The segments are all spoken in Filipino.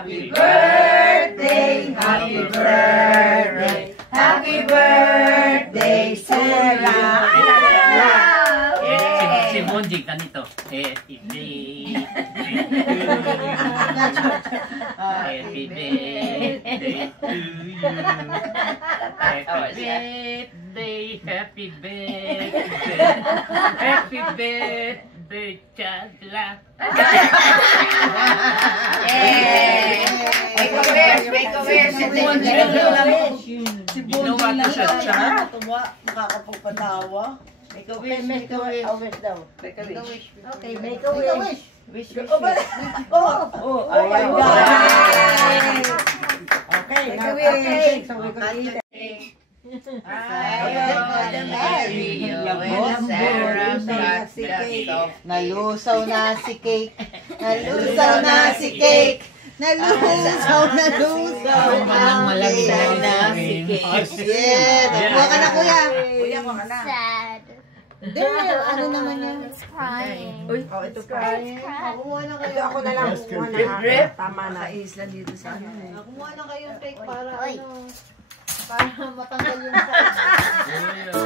Happy birthday, happy birthday, happy birthday to you. Si Monjing ganito. Happy birthday. Happy birthday to you. Happy birthday. Happy birthday, Chagla. Make a wish, make a wish. Si Bonjing lang siya. Nakakapagpatawa. Make a wish, make a wish. daw. Make a wish. Okay, make a wish. Wish, wish, Oh, Oh, oh my ayaw. God. Okay, Make now a wish. okay, so we can eat it. Nalusaw na si Cake. Nalusaw na si Cake. Nalusaw na si Cake. Yeah, nakuha ka na kuya. Kuya ko ka na. Sad. There, ano naman yan? It's crying. Uy, oh, ito crying. Kumuha na kayo. Ako na lang kumuha na. Tama na. Isla dito sa akin. Kumuha na kayo ng cake para Oy. ano. Para matanggal yung sakit.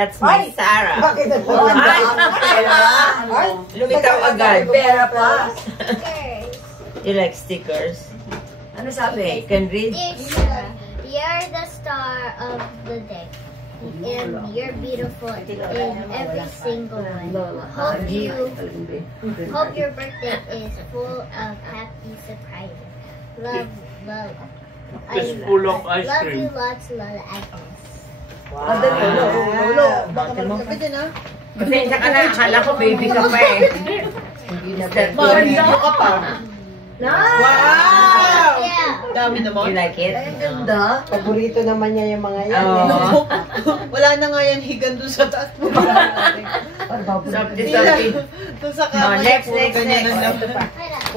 That's my Sarah. Bakit Lumitaw agad. Pera pa. Stickers. You like stickers? Ano sabi? Can read? Dear Sarah, you're the star of the day. And you're beautiful in every single way. Hope your birthday is full of happy surprises. Love. It's full of ice Love cream. you lots, Lola Agnes. Wow. Lolo, baka magkape din ha. Pasensya ka na. Akala ko baby ka pa eh. Mario ka pa. Wow! Yeah. Dami naman. You like it? Ay, ganda. Paborito naman niya yung mga yan. Oo. Wala na nga yan higan doon sa taas. Softly. Doon sa Oh, kama. next. Huwag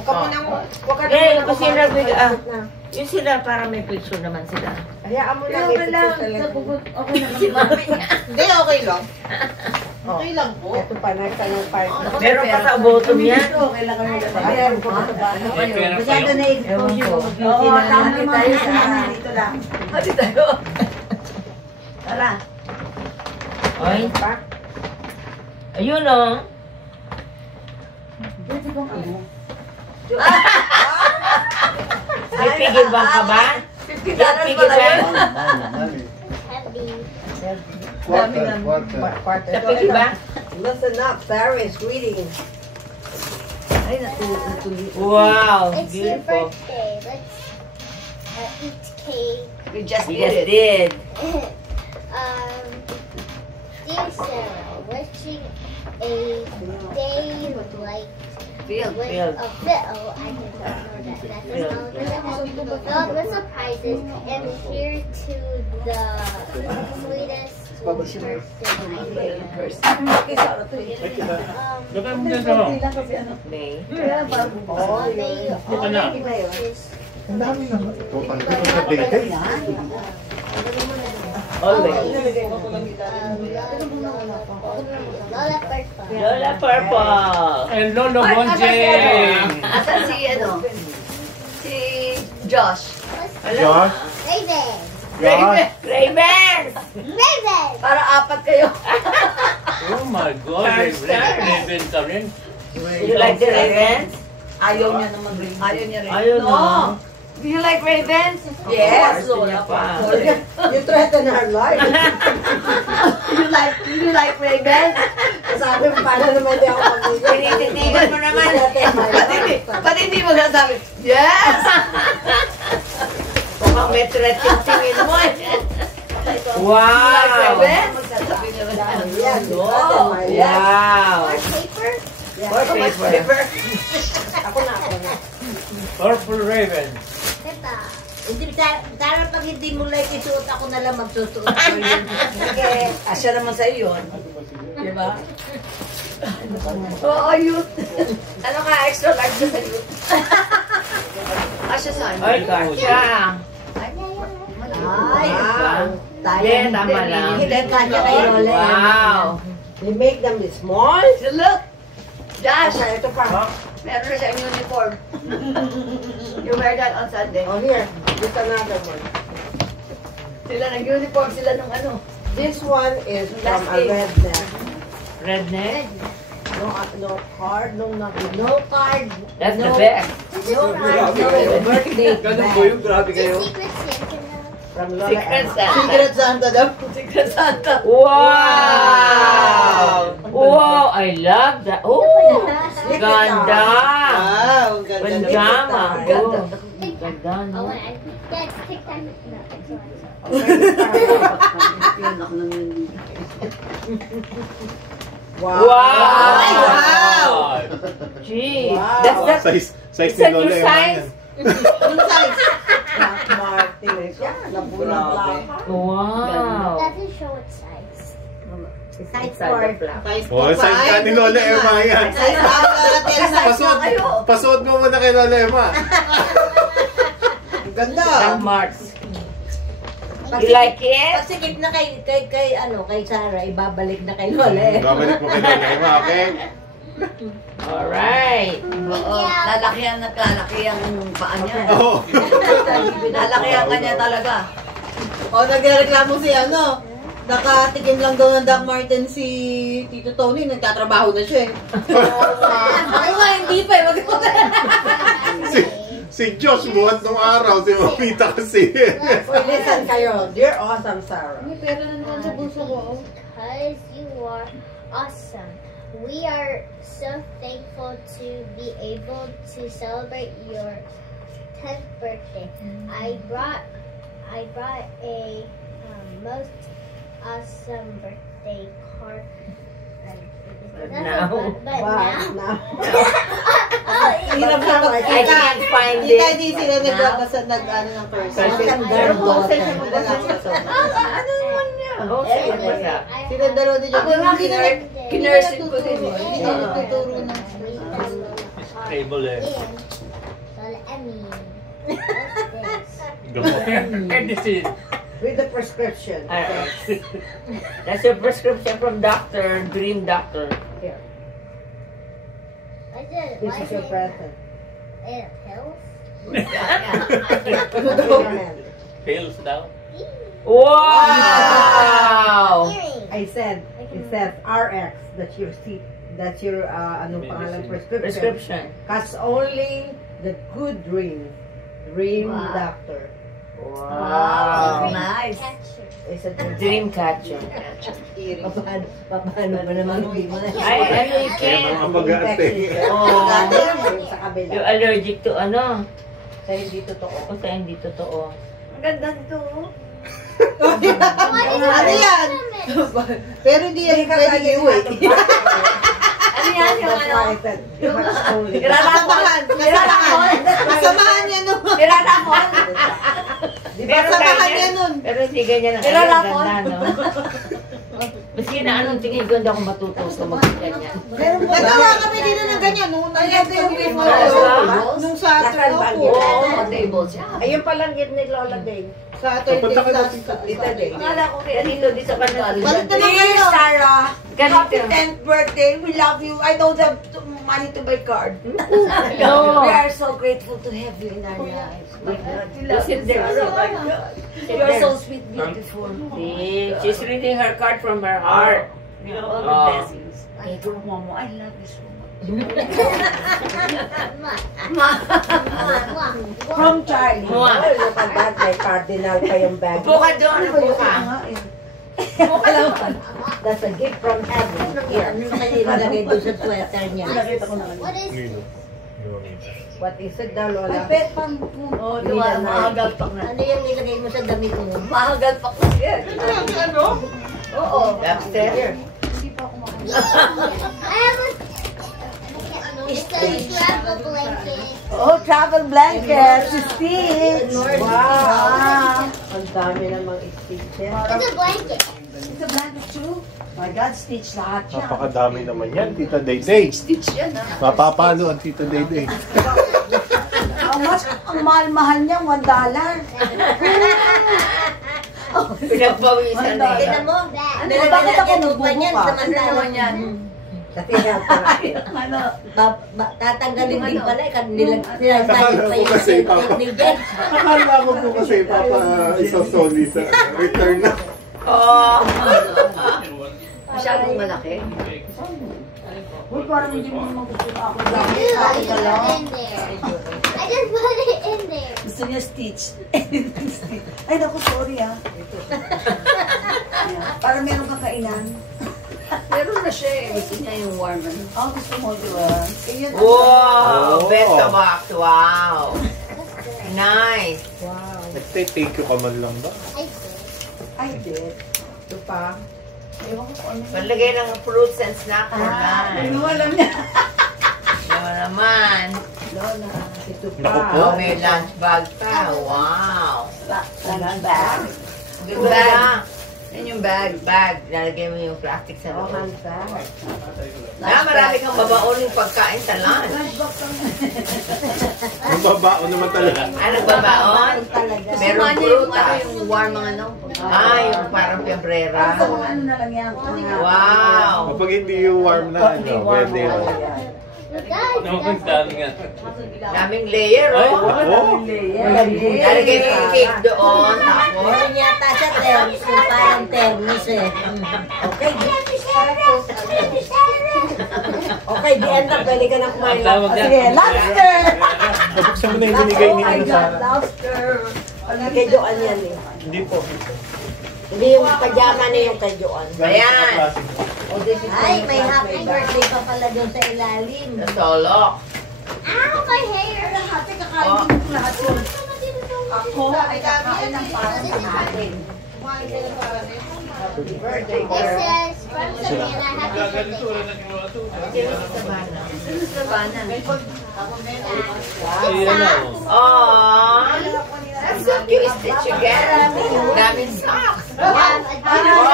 ka muna mo. Huwag ka Eh, muna kasi sila, kumain. yung sila para may picture naman sila. Hayaan mo lang. Okay lang. Si mami nga. Hindi, okay lang. Okay lang po. Ito pa, nasa yung part. Meron pa sa bottom yan. Okay lang kami. Ayan po. Masyado na Ewan ko. Oo, tama tayo sa amin. Dito lang. Hati tayo. Tara. Oy. Ayun o. May pigil bang ka ba? May pigil ba? Heavy. Sa pigil ba? Listen up, Paris, greetings. Wow. It's your Beautiful. birthday. Let's eat cake. We just You just did. Dear Sarah, wishing a day like Filled. with a fill. I can don't know that. Filled with surprises and here to the sweetest person I Bakit mo ganito mo? May. Buka na. Always. Lola Purple. Lola Purple. And Lolo Monjing. Asan si ano? Si Josh. Josh? Raven. Josh? Ravens. Raven. Para apat kayo. Oh my God. Raven ka rin. You like the ravens? Ayaw niya naman rin. Ayaw niya rin. Ayaw No. na. Do you like ravens? Yes. Lola pa. You threaten her life. You like ravens? Sabi mo, paano naman di ako pamilya? Tinititigan mo naman. Ba't hindi mo sasabi? Yes! Mukhang may threat yung tingin mo eh. Wow! Raven? Yan. Oh, Wow! Paper? More paper. Ako na. Purple Raven. Ito. Hindi, Tara, pag hindi mo like isuot, ako na lang magsusuot ko yun. Sige, asya naman sa iyo yun. Diba? Oo, youth. Ano ka, extra large sa iyo? Asya sa Ay, kasha. Ay, tayo. Yeah, tama lang. Hindi, kanya kayo. Wow! We make them small. Look! Josh, Asa, ito pa. meron na siyang uniform. You wear that on Sunday. Oh, here. Just another one. Sila nag-uniform sila nung ano. This one is from a Plastic. redneck. Redneck? No card, no nothing. No card. That's the no, best. No card, no birthday. Ganun po yung grabe kayo. Secret Santa na. From Lola Secret Emma. Santa. Secret Santa daw. Secret Santa. Wow! Wow! I love that. Oh! Ganda! Wow, ganda. Pajama. Ganda. Oh, ganda, Oh, no? that's TikTok. No, it's Wow. Wow! Gee, Wow. that's Size Is ni that Lola your Emma size? yan. Yung size. Black Martin. Yan, nabulang. Wow! doesn't show its size. Size 4. Size 4. Oh, size ka ni Lola Emma yan. Size 5. Pasuot, pasuot mo muna kay Lola Emma. Ang ganda. Black marks. You like it? Pasikip na kay Sarah, ibabalik na kay Lola. Babalik mo kay Lola Emma, okay? Alright. Oo, lalakihan na lalaki ang paa niya. Oo. Lalakihan ka niya talaga. O, nagreklamo si nakatikim lang daw ng Doc Marten si Tito Tony, nagtatrabaho na siya eh. Ay, hindi pa eh. Si Josh buhat nung araw, si Mamita kasi. Listen kayo, you're awesome, Sarah. Because you are awesome. We are so thankful to be able to celebrate your 10th birthday. I brought a most awesome birthday card. But now. But now. Hirap na I can't find Hindi it. hindi sila nagbabasa ng person. Pero Ano naman niya? Oh, sige, basta. Sila dalawa din Ako nga, kinursin ko din eh. Hindi na nagtuturo ng Table eh. Medicine. with the prescription. Alright. That's your prescription from Dr. Dream Doctor. Here, I did. this is your present. Pills? Pills daw. Wow! Earrings. I said, it says RX, that's your ano pangalan Prescription. Cause only the good dream doctor. Wow. Nice. Catcher. Is a Dream catcher. Paano ba naman hindi mo na? Ay, ano you Kaya can. mga pag-ate. Oh, Sa kabila. you're allergic to ano? Sa hindi totoo. O sa hindi totoo. Ang ganda nito. Ano yan? Pero hindi yan pwede iuwi. Ano yan yung ano? Kasamahan. Kasamahan niya nun. Nilalamon. Di ba samahan niya nun? Pero hindi ganyan ang Nilalamon. ganda, no? Maski na anong tingin ko, hindi ako matututo mag-ganyan. Nagawa kami din ng ganyan. Nung yung nung Saturday. Oo, table siya. Ayun palang yun ni Lola Day. Saturday. Punta ka na Saturday. Akala ko kaya dito, di sa kanal. Balik naman kayo. Sarah. Happy Ganito. 10th birthday. We love you. I don't have money to buy card. No. We are so grateful to have you in our lives. My God. We love Sit you, there. Sarah. My God. You're so sweet, beautiful. See, she's reading her card from her heart. You know, all the Oh. blessings. I told Momo, I love you so much. From Charlie. Mwah. Oh, look at that. May cardinal pa yung bag. Upo ka doon, upo ka. That's a gift from heaven. Here. Ano yung kanina lagay doon sa sweater niya? What is Nino. What is it daw, Ay, Lola? bet pang... Oo, diba? Mahagalpak na. Ano yung nilagay mo sa damit mo? Mahagalpak na yan. Ano? Oo. Upstairs. I have a. It's a travel blanket. Oh, travel blanket. Si Stitch. Wow. Ang dami namang stitches. It's a blanket. It's a blanket too. My God, Stitch lahat yan. Napakadami naman yan, Tita Dayday. Stitch yan ah. Mapapalo ang Tita Dayday. Ang mahal-mahal niya, $1. Pinagpawisan na Tignan yan. mo. That. Bakit ako Nilagyan pa niyan. nagbubuka? Samantalang yan. Kasi Ano? tatanggalin din pala eh. Nilalagay pa yung Kasi, Papa. technique din. Akala ko po kasi Papa isosoli sa return na. Oo. Masyadong malaki. Uy, parang hindi mo naman gusto ako. I just put it in there. I just put it in there. Gusto niya Stitch. Stitch. Ay, naku, sorry ah. Ayan. Para meron kang kainan. Meron na siya eh. Gusto niya yung warm ano. Oh, gusto mo, di ba? Wow! Oh. Betamax. Wow! Nice. Nag-say thank you ka man lang ba? I did. I did. Ito pa. Ewan ko kung ano yun. Palagay ng fruits and snacks na. Ano alam niya? Ano naman? Lola. Ito Naku po. Oh, may lunch bag pa. Wow! Lunch bag. Good bag. Yan yung bag. Lalagay mo yung plastic sa loob. Marami kang babauning pagkain sa lunch. Ang babao naman talaga. Nagbabaon? Meron prutas. Yung warm mga ano. Yung parang piebrera. Ano na lang yan? Mga- Wow! Kapag hindi yung warm na, pwede yun. Guys, No, ang dami nga. Daming layer, oh. Oh, Lalagay mo yung cake doon. Tapos, Meron yata siya termos. Yung parang termos eh. Okay. Okay, di end up. Pwede ka na kumain Ang tawag yan. Sige, lobster! nabuksan mo na yung binigay ni Oh my ano sa... God, lobster! Kay Joan yan eh. Hindi po. Hindi yung pajama na yung kay Joan. Ayan. Ay, may happy birthday pa pala doon sa ilalim. Nasolok. ow, my hair. Ate, kakain din ko lahat yun. Ako ay kakain ng parang natin. Birthday It girl. says from Savannah, happy birthday. Sino sa banan? Wow. Aww. That's so cute. Stitch again. Daming socks. We have a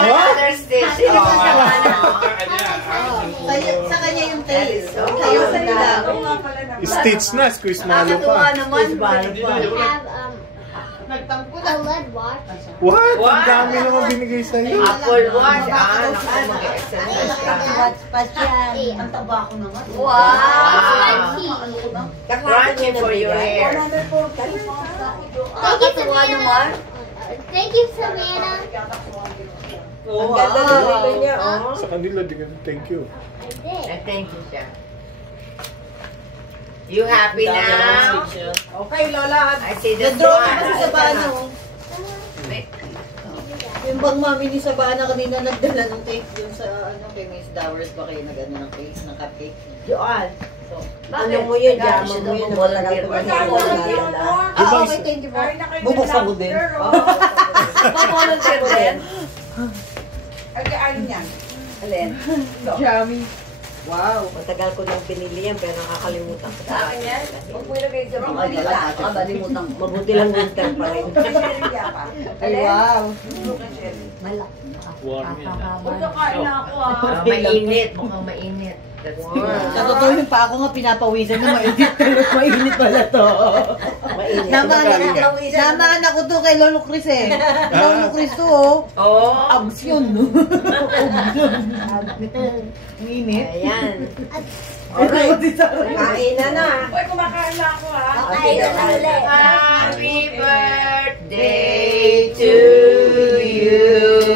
Another stitch. Sino sa banan? Sa kanya yung tail. So Kayo cute. sa lang. Stitch na, squeeze malo Nakakatuwa pa. naman. We have a lead watch. What? Wow. Ang dami naman binigay sa'yo. Apple watch. Naku, mag-exercise ka. Watch pa siya. Ang taba ko naman. Wow. Kakapit Crunchy niya for your nabigay. hair. Thank you, Savannah. Thank you, Savannah. Ang ganda ng relo niya, oh. Sa kanila, di ka thank you. I did. Thank you siya. You happy now? Okay, Lola. I see the Na-draw smile. ka sa Sabana, oh. Yung bang mami ni Sabana kanina nagdala ng cake dun sa, ano, kay Miss Dowers ba kayo nag-ano ng cake, ng cupcake? Joan. Ano mo yun, jammon mo yun, wala lang tumagay. Ah, okay, thank you po. Bubuksan ko din. Pa-volunteer din? Ay, ano yan? Alin? Yummy. Wow, matagal ko nang pinili yan pero nakakalimutan ko. Sa akin yan? Huwag mo ilagay sa mga Ay, wala. Nakakalimutan ko. Mabuti lang winter pa rin. Ay, wow. Malak. Warm yan. Kain na ako ah. Mainit. Mukhang mainit. That's good. Sa totoo yung pa ako nga pinapawisan na mainit. Mainit pala to. Mainit. Namaan ako to kay Lolo Chris eh. Lolo Chris to oh. Oh. Abs yun no. Mainit. Ayan. Alright. Kain na na. Uy, kumakain na ako ah. Kain na na ulit. Happy birthday to you.